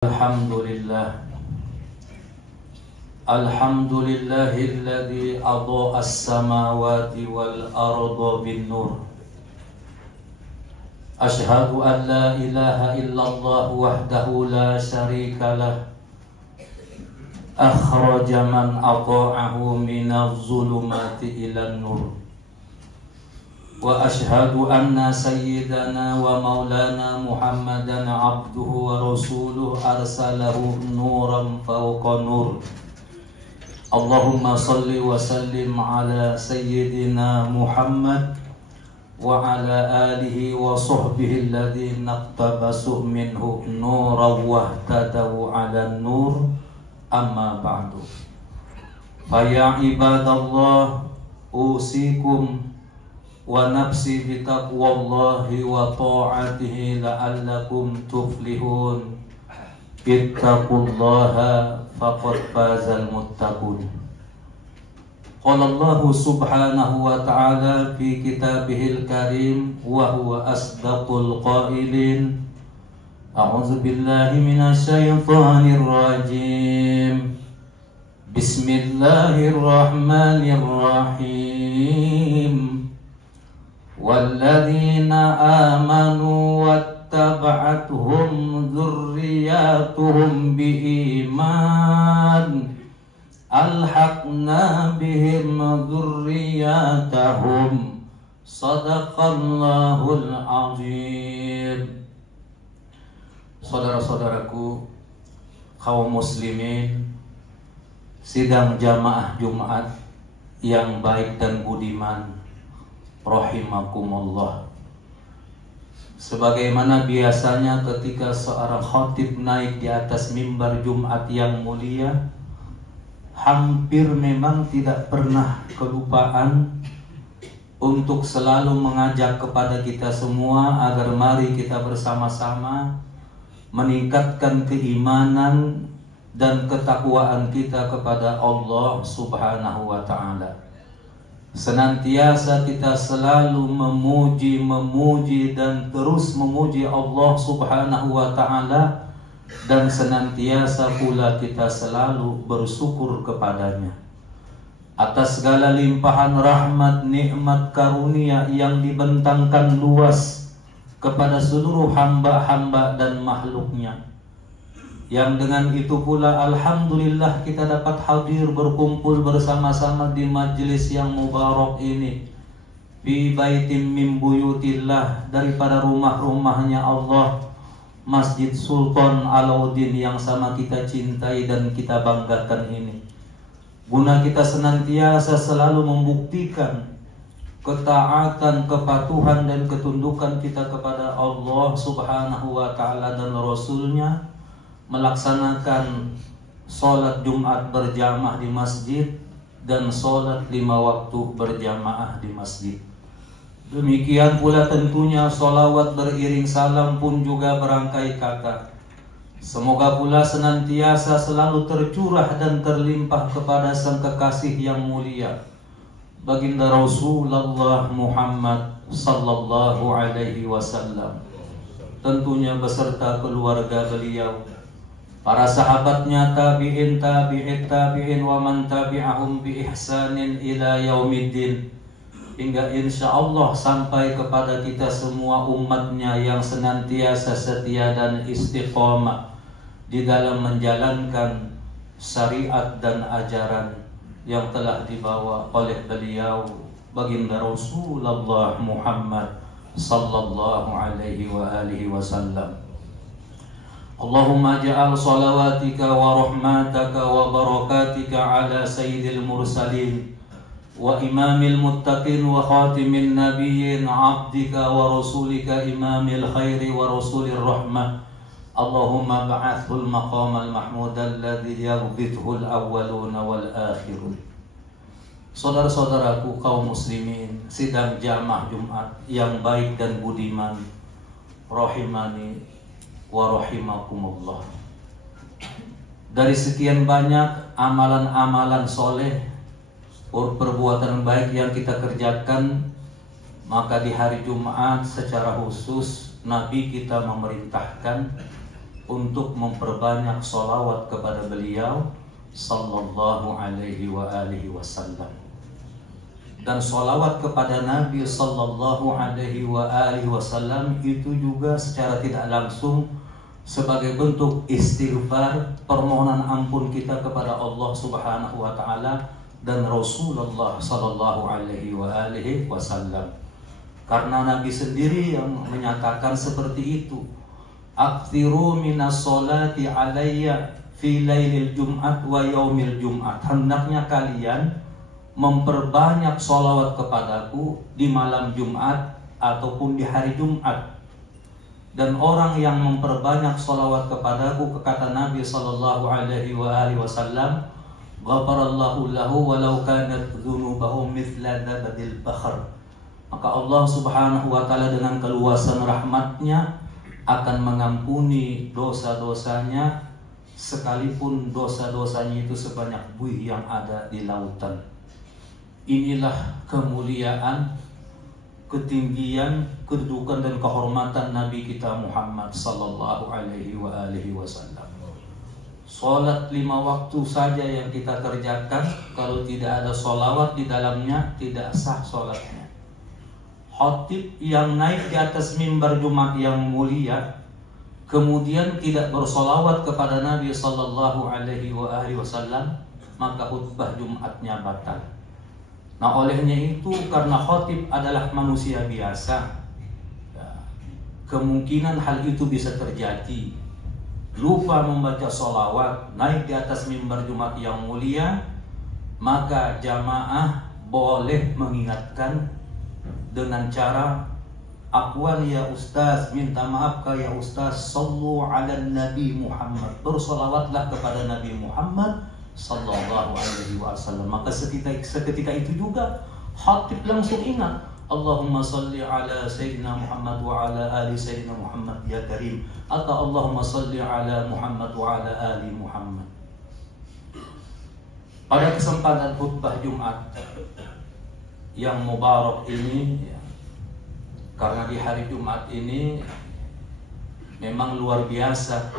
Alhamdulillahilladzi adha'a as-samawati wal arda bin nur. Asyhadu an la ilaha illallah wahdahu la syarika lah. Akhraja man ata'ahu minadh zulumati ilan nur. Wa asyhadu anna sayyidana wa maulana Muhammadan abduhu wa rasuluhu arsalahu nuran fawqa nur. Allahumma salli wa sallim ala sayyidina Muhammad wa ala alihi wa sahbihi alladhina iqtabasu minhu nuran wa ihtadaw ala nur. Amma ba'du. Fa ya ibadallah, usikum wa nafsi bitaqwallahi wa ta'atihi la'allakum tuflihun. Ittaqullaha faqad fazal muttaqun. Qala Allah subhanahu wa ta'ala fi kitabihil karim wa huwa asdaqul qailin. A'udzu billahi minasy syaithanir rajim. Bismillahirrahmanirrahim. Walladzina amanu wattaba'athum dzurriyyatuhum biiman alhaqna bihim dzurriyyatahum. Shadaqallahul azim. Saudara-saudaraku kaum muslimin, sidang jamaah Jumat yang baik dan budiman, rahimakumullah. Sebagaimana biasanya ketika seorang khatib naik di atas mimbar Jumat yang mulia, hampir memang tidak pernah kelupaan untuk selalu mengajak kepada kita semua agar mari kita bersama-sama meningkatkan keimanan dan ketakwaan kita kepada Allah Subhanahu wa ta'ala. Senantiasa kita selalu memuji dan terus memuji Allah Subhanahu wa ta'ala, dan senantiasa pula kita selalu bersyukur kepadanya atas segala limpahan rahmat, nikmat, karunia yang dibentangkan luas kepada seluruh hamba-hamba dan makhluknya. Yang dengan itu pula alhamdulillah kita dapat hadir berkumpul bersama-sama di majlis yang mubarak ini, fi baitim min buyutillah, daripada rumah-rumahnya Allah, Masjid Sultan Alauddin yang sama kita cintai dan kita banggakan ini, guna kita senantiasa selalu membuktikan ketaatan, kepatuhan dan ketundukan kita kepada Allah Subhanahu wa ta'ala dan Rasulnya, melaksanakan sholat Jumat berjamaah di masjid dan sholat 5 waktu berjamaah di masjid. Demikian pula tentunya sholawat beriring salam pun juga berangkai kata. Semoga pula senantiasa selalu tercurah dan terlimpah kepada sang kekasih yang mulia, baginda Rasulullah Muhammad sallallahu alaihi wasallam, tentunya beserta keluarga beliau, para sahabatnya, tabi'in, tabi'in wa man tabi'ahum bi ihsanin ila yaumiddin, hingga insyaallah sampai kepada kita semua umatnya yang senantiasa setia dan istiqomah di dalam menjalankan syariat dan ajaran yang telah dibawa oleh beliau baginda Rasulullah Muhammad sallallahu alaihi wa alihi wasallam. Allahumma ja'al salawatika wa rahmataka wa barakatika ala sayyidil mursalin wa imamil muttaqin wa khatimin nabiyyin abdika wa rasulika imamil khairi wa rasulir rahmah. Allahumma ba'athul maqamal mahmud alladhi yaghbituhul awwaluna wal akhirun. Saudara-saudaraku kaum muslimin, sidang jamaah Jumat yang baik dan budiman, rahimani wa rahimakumullah. Dari sekian banyak amalan-amalan soleh, perbuatan baik yang kita kerjakan, maka di hari Jumat secara khusus Nabi kita memerintahkan untuk memperbanyak sholawat kepada beliau sallallahu alaihi wasallam. Dan sholawat kepada Nabi sallallahu alaihi wasallam itu juga secara tidak langsung sebagai bentuk istighfar, permohonan ampun kita kepada Allah Subhanahu wa taala dan Rasulullah sallallahu alaihi wasallam. Karena Nabi sendiri yang menyatakan seperti itu. Aktsiru minas sholati alayya fi lailil jum'at wa yaumil jum'at. Hendaknya kalian memperbanyak sholawat kepadaku di malam Jumat ataupun di hari Jumat. Dan orang yang memperbanyak sholawat kepadaku, kata Nabi sallallahu alaihi wasallam, ghafarallahu lahu walau kanat dzunubahum mithla zabadil bahr. Maka Allah Subhanahu wa taala dengan keluasan rahmatnya akan mengampuni dosa-dosanya sekalipun dosa-dosanya itu sebanyak buih yang ada di lautan. Inilah kemuliaan, ketinggian, kedudukan dan kehormatan Nabi kita Muhammad sallallahu alaihi wasallam. Salat 5 waktu saja yang kita kerjakan, kalau tidak ada sholawat di dalamnya tidak sah salatnya. Khatib yang naik di atas mimbar Jumat yang mulia kemudian tidak bersolawat kepada Nabi sallallahu alaihi wasallam, maka khutbah Jumatnya batal. Nah, olehnya itu karena khatib adalah manusia biasa, kemungkinan hal itu bisa terjadi. Lupa membaca solawat, naik di atas mimbar Jumat yang mulia, maka jamaah boleh mengingatkan dengan cara aqwan ya ustaz, minta maaf ya ustaz, sallu ala Nabi Muhammad, bersolawatlah kepada Nabi Muhammad sallallahu alaihi wasallam. Maka seketika itu juga khatib langsung ingat, Allahumma salli ala Sayyidina Muhammad wa ala ali Sayyidina Muhammad ya Karim, atau Allahumma salli ala Muhammad wa ala ali Muhammad. Pada kesempatan khutbah Jumat yang mubarak ini, karena di hari Jumat ini memang luar biasa.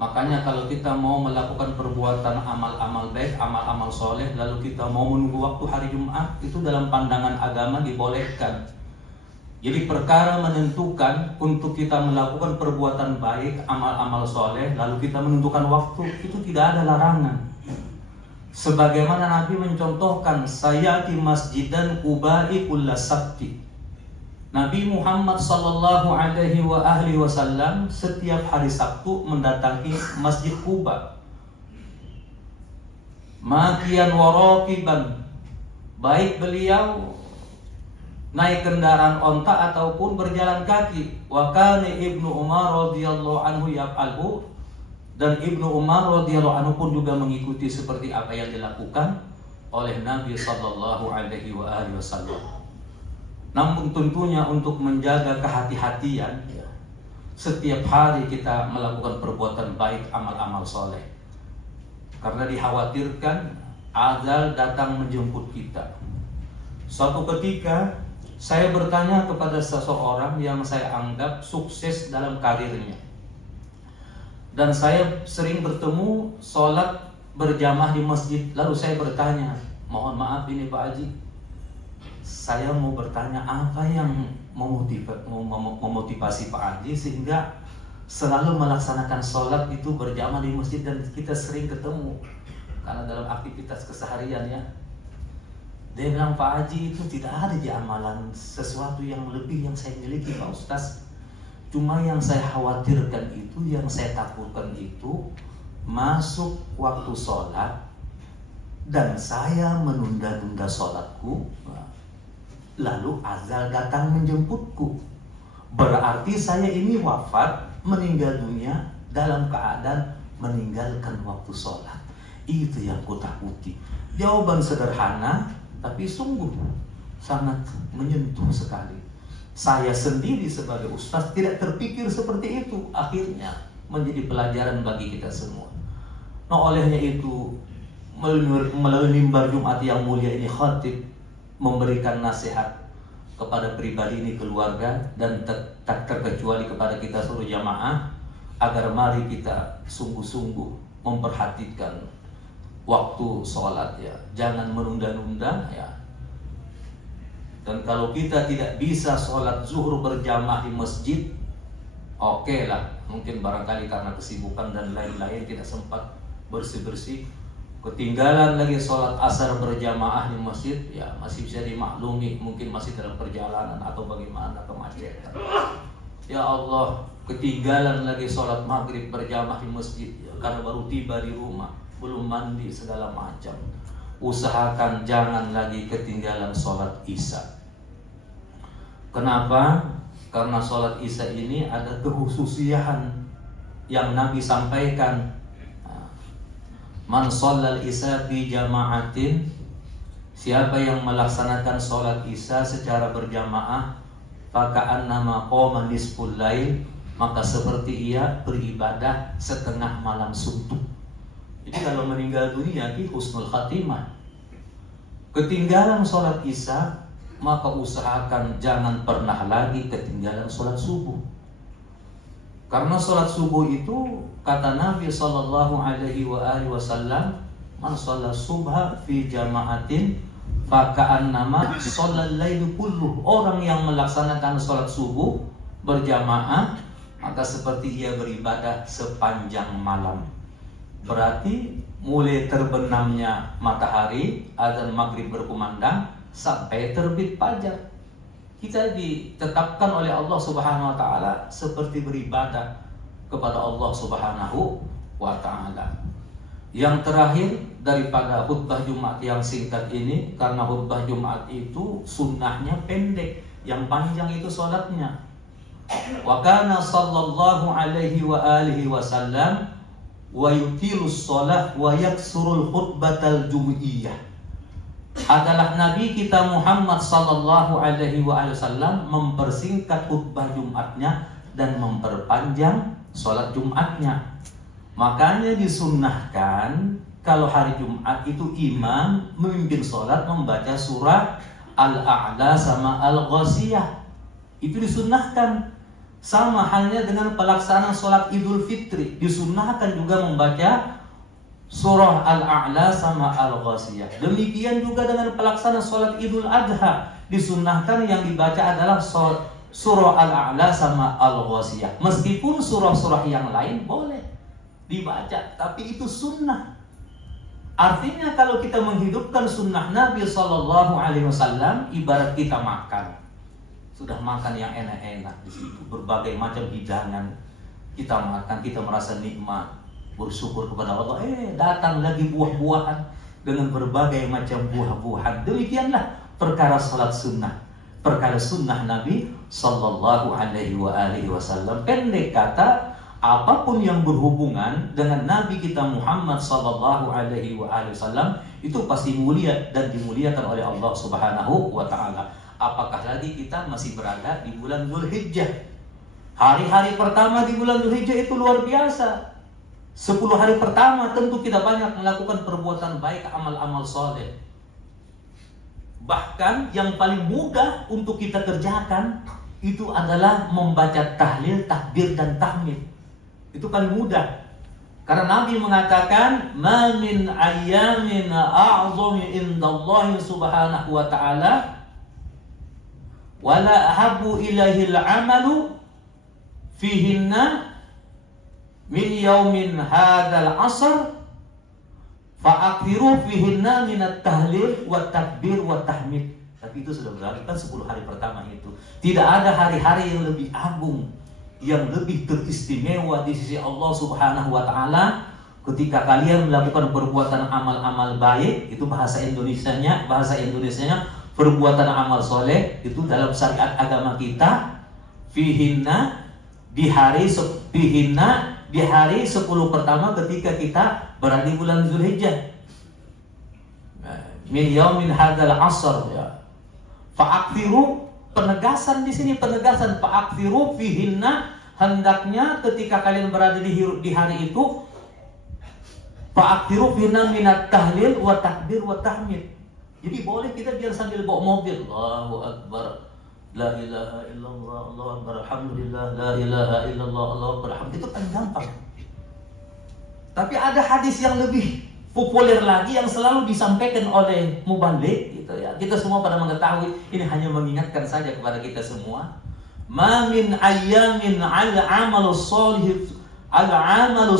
Makanya kalau kita mau melakukan perbuatan amal-amal baik, amal-amal soleh, lalu kita mau menunggu waktu hari Jumat, itu dalam pandangan agama dibolehkan. Jadi perkara menentukan untuk kita melakukan perbuatan baik, amal-amal soleh, lalu kita menentukan waktu, itu tidak ada larangan. Sebagaimana Nabi mencontohkan, sayati masjidan Quba'i kulla sabti. Nabi Muhammad sallallahu alaihi wasallam setiap hari Sabtu mendatangi Masjid Quba. Makian waraqiban, baik beliau naik kendaraan onta ataupun berjalan kaki. Wa kana Ibnu Umar radhiyallahu anhu yaf'alhu, dan Ibnu Umar radhiyallahu anhu pun juga mengikuti seperti apa yang dilakukan oleh Nabi sallallahu alaihi wasallam. Namun tentunya untuk menjaga kehati-hatian, setiap hari kita melakukan perbuatan baik, amal-amal soleh, karena dikhawatirkan azal datang menjemput kita. Suatu ketika saya bertanya kepada seseorang yang saya anggap sukses dalam karirnya, dan saya sering bertemu sholat berjamaah di masjid. Lalu saya bertanya, mohon maaf ini Pak Haji, saya mau bertanya apa yang memotivasi Pak Haji sehingga selalu melaksanakan sholat itu berjamaah di masjid, dan kita sering ketemu karena dalam aktivitas keseharian ya. Dia bilang, Pak Haji itu tidak ada di amalan sesuatu yang lebih yang saya miliki Pak Ustaz. Cuma yang saya khawatirkan itu, yang saya takutkan itu masuk waktu sholat dan saya menunda-nunda sholatku, lalu azal datang menjemputku. Berarti saya ini wafat, meninggal dunia dalam keadaan meninggalkan waktu sholat. Itu yang kutakuti. Jawaban sederhana, tapi sungguh sangat menyentuh sekali. Saya sendiri sebagai ustaz tidak terpikir seperti itu. Akhirnya menjadi pelajaran bagi kita semua. Nah, olehnya itu melalui mimbar Jumat yang mulia ini, khatib memberikan nasihat kepada pribadi ini, keluarga, dan tak terkecuali kepada kita seluruh jamaah, agar mari kita sungguh-sungguh memperhatikan waktu sholat ya, jangan menunda-nunda ya. Dan kalau kita tidak bisa sholat zuhur berjamaah di masjid, oke lah, mungkin barangkali karena kesibukan dan lain-lain tidak sempat bersih-bersih, ketinggalan lagi sholat asar berjamaah di masjid, ya masih bisa dimaklumi, mungkin masih dalam perjalanan atau bagaimana kemacetan. Ya Allah, ketinggalan lagi sholat maghrib berjamaah di masjid ya, karena baru tiba di rumah, belum mandi segala macam. Usahakan jangan lagi ketinggalan sholat isya. Kenapa? Karena sholat isya ini ada kekhususian yang Nabi sampaikan. Man shallal isya fi jama'atin, siapa yang melaksanakan sholat isya secara berjamaah, faka'annama qoma nisful lail, maka seperti ia beribadah setengah malam suntuk. Jadi kalau meninggal dunia di husnul khatimah. Ketinggalan sholat isya, maka usahakan jangan pernah lagi ketinggalan sholat subuh. Karena sholat subuh itu kata Nabi SAW, man sholat subha fi jama'atin faka'annama sholal lailu kulluh. Orang yang melaksanakan sholat subuh berjamaah, maka seperti ia beribadah sepanjang malam. Berarti mulai terbenamnya matahari, azan maghrib berkumandang, sampai terbit fajar, kita ditetapkan oleh Allah Subhanahu wa Ta'ala seperti beribadah kepada Allah Subhanahu wa Ta'ala. Yang terakhir daripada khutbah Jumat yang singkat ini, karena khutbah Jumat itu sunnahnya pendek, yang panjang itu sholatnya. Wa kana sallallahu alaihi wa alihi wasallam wa yutilus sholat wa yaksurul khutbatal jumu'iyah. Adalah Nabi kita Muhammad sallallahu alaihi wasallam mempersingkat khutbah Jumatnya dan memperpanjang sholat Jumatnya. Makanya disunnahkan kalau hari Jumat itu imam memimpin sholat membaca surah Al-A'la sama Al-Ghasiyah. Itu disunnahkan. Sama halnya dengan pelaksanaan sholat Idul Fitri, disunnahkan juga membaca surah Al-A'la sama Al-Ghasiyah. Demikian juga dengan pelaksanaan sholat Idul Adha, disunnahkan yang dibaca adalah surah Al-A'la sama Al-Ghasiyah. Meskipun surah-surah yang lain boleh dibaca, tapi itu sunnah. Artinya kalau kita menghidupkan sunnah Nabi SAW, ibarat kita makan. Sudah makan yang enak-enak di situ, berbagai macam hidangan kita makan, kita merasa nikmat, bersyukur kepada Allah. Datang lagi buah-buahan dengan berbagai macam buah-buahan. Demikianlah perkara salat sunnah, perkara sunnah Nabi Sallallahu Alaihi Wasallam. Pendek kata, apapun yang berhubungan dengan Nabi kita Muhammad Sallallahu Alaihi Wasallam itu pasti mulia dan dimuliakan oleh Allah Subhanahu Wa Taala. Apakah lagi kita masih berada di bulan Dzulhijjah. Hari-hari pertama di bulan Dzulhijjah itu luar biasa. 10 hari pertama tentu kita banyak melakukan perbuatan baik, amal-amal soleh. Bahkan yang paling mudah untuk kita kerjakan itu adalah membaca tahlil, takbir, dan tahmid. Itu paling mudah. Karena Nabi mengatakan, "Ma min ayyamin a'zami indallahi subhanahu wa ta'ala wala ahabbu ilahil amalu fihinna min yaumin hadzal asr fa'akhiru fihinna minat tahlil wa takbir wa tahmid." Tapi itu sudah berarti kan 10 hari pertama itu. Tidak ada hari-hari yang lebih agung, yang lebih teristimewa di sisi Allah Subhanahu wa Ta'ala ketika kalian melakukan perbuatan amal-amal baik. Itu bahasa Indonesianya perbuatan amal soleh itu dalam syariat agama kita, fihinna di hari 10 pertama ketika kita berada di bulan Dzulhijjah. Min yaumin hadzal asr ya. Fa'akhiru, penegasan di sini, penegasan fa'akhiru fihinna, hendaknya ketika kalian berada di hari itu, fa'akhiru fihinna minat tahlil wa takbir wa tahmid. Jadi boleh kita biar sambil bawa mobil, Allahu Akbar, La ilaha illallah, Allahu akbar, alhamdulillah, la ilaha illallah, Allahu akbar, alhamdulillah. Itu kan gampang. Tapi ada hadis yang lebih populer lagi yang selalu disampaikan oleh mubalik gitu ya. Kita semua pada mengetahui, ini hanya mengingatkan saja kepada kita semua. Ma min ayyamin al-amalus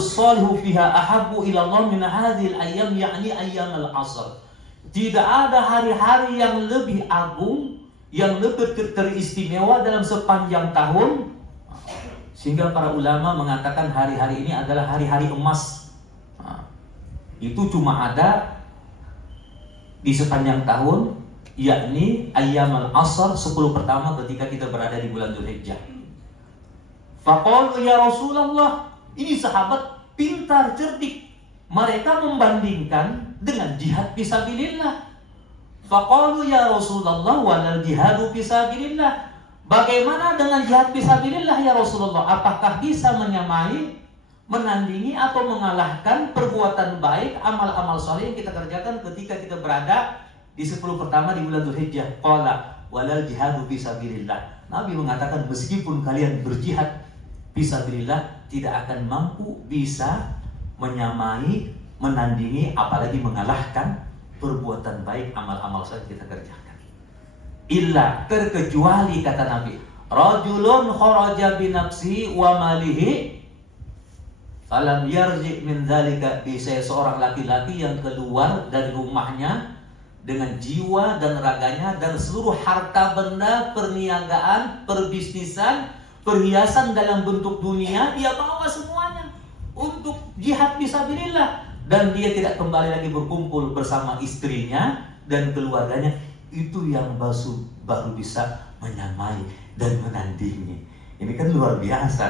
salihu fiha ahabbu ila Allah min hadhil ayyam, yakni ayyam al-asr. Tidak ada hari-hari yang lebih agung, yang lebih teristimewa dalam sepanjang tahun, sehingga para ulama mengatakan hari-hari ini adalah hari-hari emas. Itu cuma ada di sepanjang tahun, yakni ayyamal asr, 10 pertama ketika kita berada di bulan Dzulhijjah. Faqalu ya Rasulullah, ini sahabat pintar, cerdik. Mereka membandingkan dengan jihad fisabilillah. Faqalu ya Rasulullah walal jihadu fisabilillah. Bagaimana dengan jihad fisabilillah ya Rasulullah? Apakah bisa menyamai, menandingi atau mengalahkan perbuatan baik, amal-amal soleh yang kita kerjakan ketika kita berada di 10 pertama di bulan Dzulhijjah? Qala walal jihadu fisabilillah. Nabi mengatakan meskipun kalian berjihad fisabilillah, tidak akan mampu bisa menyamai, menandingi, apalagi mengalahkan perbuatan baik, amal-amal soleh kita kerjakan. Illa, terkecuali kata Nabi, rajulun kharaja bi nafsihi wa malihi falam yarji min dzalika, bisa seorang laki-laki yang keluar dari rumahnya dengan jiwa dan raganya dan seluruh harta benda, perniagaan, perbisnisan, perhiasan dalam bentuk dunia, dia bawa semuanya untuk jihad fisabilillah, dan dia tidak kembali lagi berkumpul bersama istrinya dan keluarganya. Itu yang baru bisa menyamai dan menandingi. Ini kan luar biasa.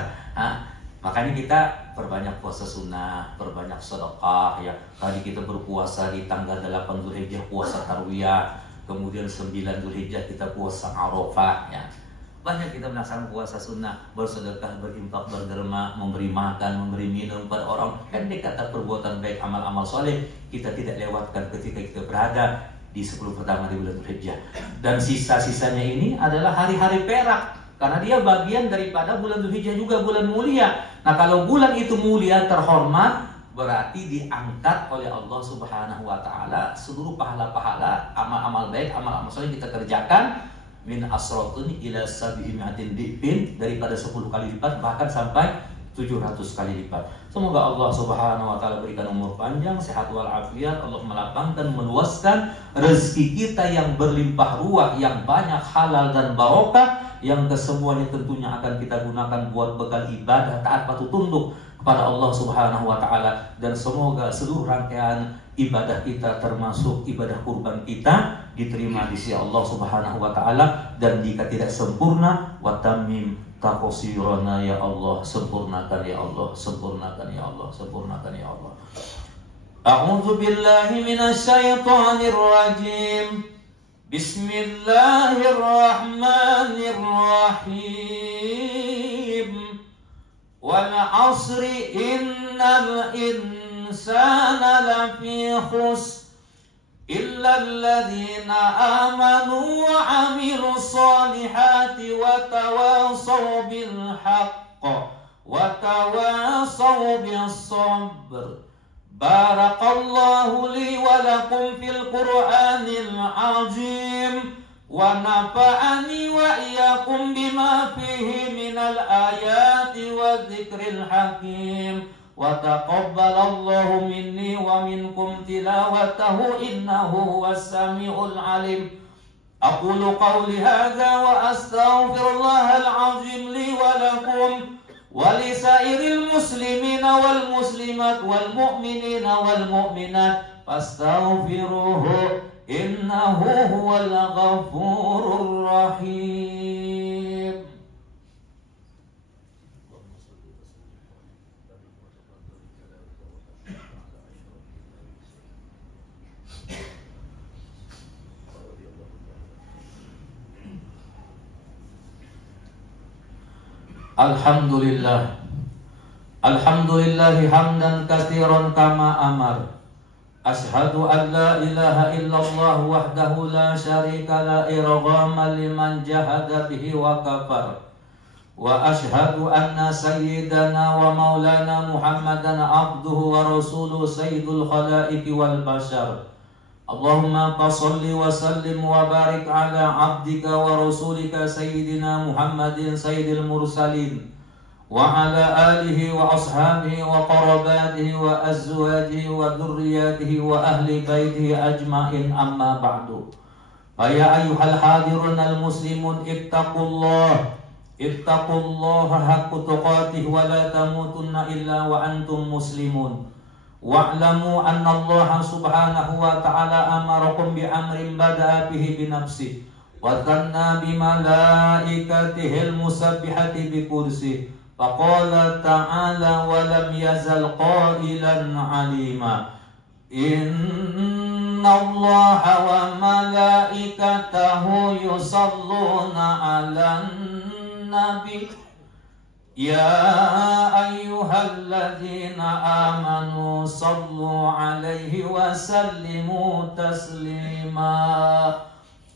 Makanya kita perbanyak puasa sunnah, perbanyak sedekah ya. Tadi kita berpuasa di tanggal 8 Dzulhijjah, puasa tarwiyah. Kemudian 9 Dzulhijjah kita puasa Arafah ya. Banyak kita melaksanakan puasa sunnah, bersedekah, berinfak, berderma, memberi makan, memberi minum pada orang. Pendek kata perbuatan baik, amal-amal soleh kita tidak lewatkan ketika kita berada di 10 pertama di bulan Dzulhijjah. Dan sisa-sisanya ini adalah hari-hari perak, karena dia bagian daripada bulan Dzulhijjah juga bulan mulia. Nah, kalau bulan itu mulia, terhormat, berarti diangkat oleh Allah Subhanahu wa taala seluruh pahala-pahala, amal-amal baik, amal-amal soleh kita kerjakan min asratun ila sabi'imi'atin dibin, daripada 10 kali lipat bahkan sampai 700 kali lipat. Semoga Allah Subhanahu wa taala berikan umur panjang, sehat walafiat, Allah melapangkan, meluaskan rezeki kita yang berlimpah ruah, yang banyak halal dan barokah, yang kesemuanya tentunya akan kita gunakan buat bekal ibadah, taat patuh tunduk kepada Allah Subhanahu wa taala. Dan semoga seluruh rangkaian ibadah kita termasuk ibadah kurban kita diterima di sisi Allah Subhanahu wa taala, dan jika tidak sempurna wa tamim taqsirana ya Allah, sempurnakan ya Allah, sempurnakan ya Allah, sempurnakan ya Allah. A'udzu billahi minasyaitonir rajim. Bismillahirrahmanirrahim. Wal 'asri innal insana lafi khusr إلا الذين آمنوا وعملوا الصالحات وتواصوا بالحق وتواصوا بالصبر. بارك الله لي ولكم في القرآن العظيم ونفعني وإياكم بما فيه من الآيات والذكر الحكيم. وتقبل الله مني ومنكم تلاوته إنه هو السميع العليم. أقول قولي هذا وأستغفر الله العظيم لي ولكم ولسائر المسلمين والمسلمات والمؤمنين والمؤمنات فاستغفروه إنه هو الغفور الرحيم. Alhamdulillah, alhamdulillahi hamdan katsiran kama amar, Ashhadu an la ilaha illallah wahdahu la syarika la irghama liman jahada bihi wa kafar. Wa ashhadu anna sayyidana wa maulana Muhammadan abduhu wa rasuluhu sayyidul khalaiqi wal bashar. Allahumma fasalli wa sallim wa barik ala abdika wa rasulika sayyidina Muhammadin sayyidil mursalin wa ala alihi wa ashabihi wa qarabatihi wa azwajihi wa dhurriyyatihi wa ahli baitihi ajma'in, amma ba'du. Fa ayyuhal hadirun al muslimun ittaqullaha haqqa tuqatih wa la tamutunna illa wa antum muslimun. Wa'lamu anna Allah subhanahu wa ta'ala amarakum bi amrin bada'a bihi bi nafsihi wa thanna bi malaikatihil musabbihati bi kursihi. Faqala ta'ala wa lam yazal qailan alima. Inna Allaha wa malaikatahu yusalluna 'alan nabi. Ya ayyuhalladzina amanu sallu 'alaihi wa sallimu taslima.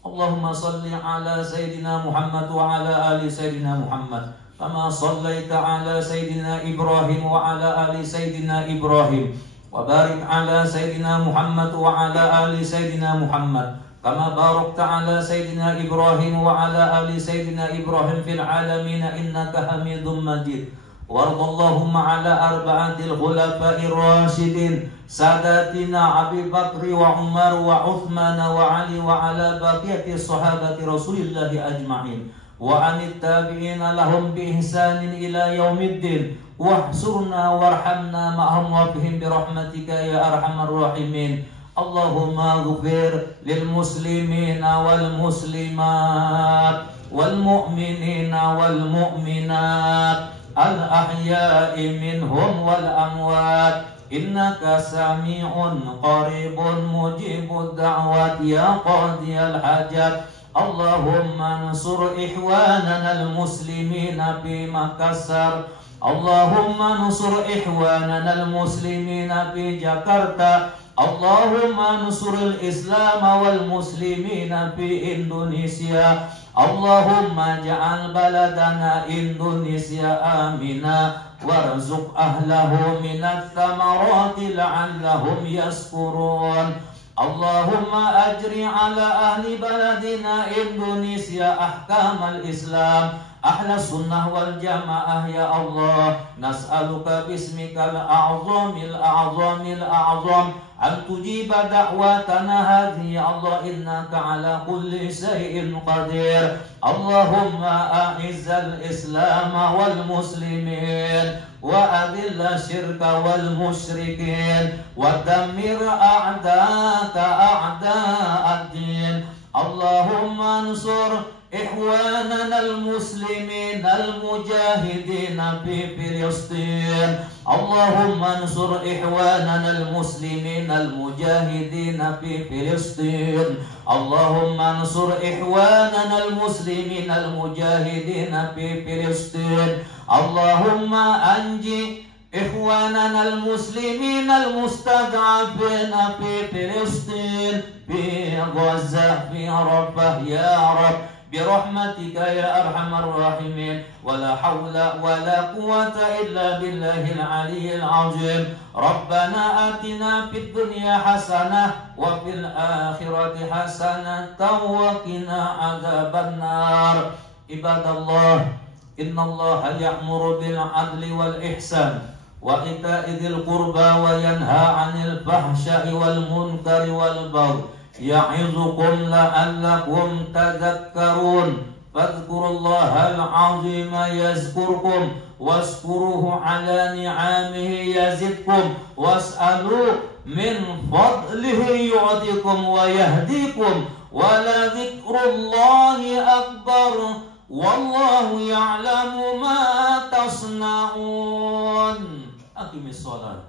Allahumma salli 'ala sayyidina Muhammad wa 'ala ali sayyidina Muhammad. Kama sallaita ala Sayyidina Ibrahim wa ala ali Sayyidina Ibrahim. Wa barik ala Sayyidina Muhammad wa ala ali Sayyidina Muhammad. Kama barakta ala Sayyidina Ibrahim wa ala ali Sayyidina Ibrahim fil alamin innaka hamidum majid. Wardallahumma ala arba'atil khulafa'ir rasyidin Sadatina Abi Bakri wa Umar wa Uthman wa Ali wa ala baqiyati sahabati Rasulillahi ajma'in. Wa anit tabi'ina lahum bi ihsanin ila yaumiddin wahsurna warhamna ma'hum wa bihim bi rahmatika ya arhamar rahimin. Allahumma ghfir lil muslimina wal muslimat wal mu'minina wal mu'minat al ahya'i minhum wal amwat innaka sami'un qaribun mujibud da'wat ya qadiyal hajat. Allahumma ansur ihwanana al-muslimina fi Makassar. Allahumma ansur ihwanana al-muslimina fi Jakarta. Allahumma ansur al-islam wal muslimina fi Indonesia. Allahumma ja'al baladana Indonesia amina warzuq ahlahu minat thamarati la'allahum yaskurun. Allahumma ajri ala ahli baladina Indonesia ahkam al-Islam ahla sunnah wal jamaah ya Allah. Nas'aluka bismikal a'zamil a'zam an tujiba da'watana hadhi ya Allah innaka ala kulli syai'in qadir. Allahumma a'izzal islam wal muslimin wa adilla syirka wal musyrikin wa dammir a'daka a'da'ad-din. Allahumma ansur إخواننا المسلمين المجاهدين في فلسطين. اللهم انصر إخواننا المسلمين المجاهدين في فلسطين. اللهم انصر إخواننا المسلمين المجاهدين في فلسطين. اللهم أنجي إخواننا المسلمين المستضعفين في فلسطين في غزة في رفح يا رب برحمتك يا أرحم الراحمين. ولا حول ولا قوة إلا بالله العلي العظيم. ربنا آتنا في الدنيا حسنة وفي الآخرة حسنة وقنا عذاب النار. عباد الله إن الله يأمر بالعدل والإحسان وإيتاء ذي القربى وينهى عن الفحشاء والمنكر والبغي يعظكم لعلكم تذكرون. فاذكروا الله العظيم يذكركم واشكروه على نعمه يزدكم واسألوا من فضله يعطيكم ويهديكم ولذكر الله أكبر والله يعلم ما تصنعون. أقم الصلاة.